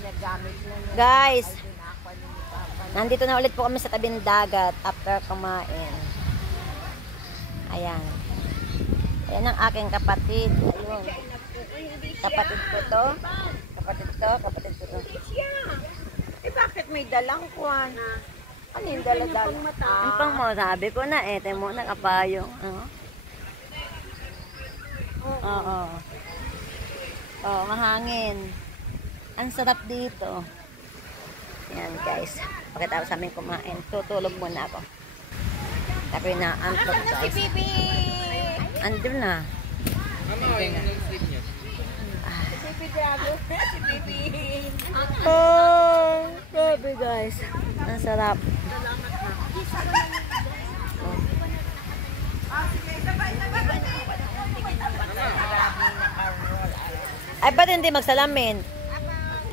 ginagamit mo. Guys, nandito na ulit po kami sa tabing dagat after kumain. Ayan. Ayan ang aking kapatid. Ayun. Kapatid ko to. Kapatid ko to. Eh bakit may dalang kuwan? Ano yung dala-dala? Ang pang mo, sabi ko na eh. Tayo mo na kapayong. Oo. Oo, mahangin. Ang sarap dito. Yan guys. Pakita ko sa amin kumain. Tutulog muna ako. Tapi na antok guys. Si Bibi! Andun na. Mama, yung nag-sleep niya. Si Bibi Drago. Si Bibi. Oh, grabe guys. Ang sarap. Ay, ba't hindi magsalamin?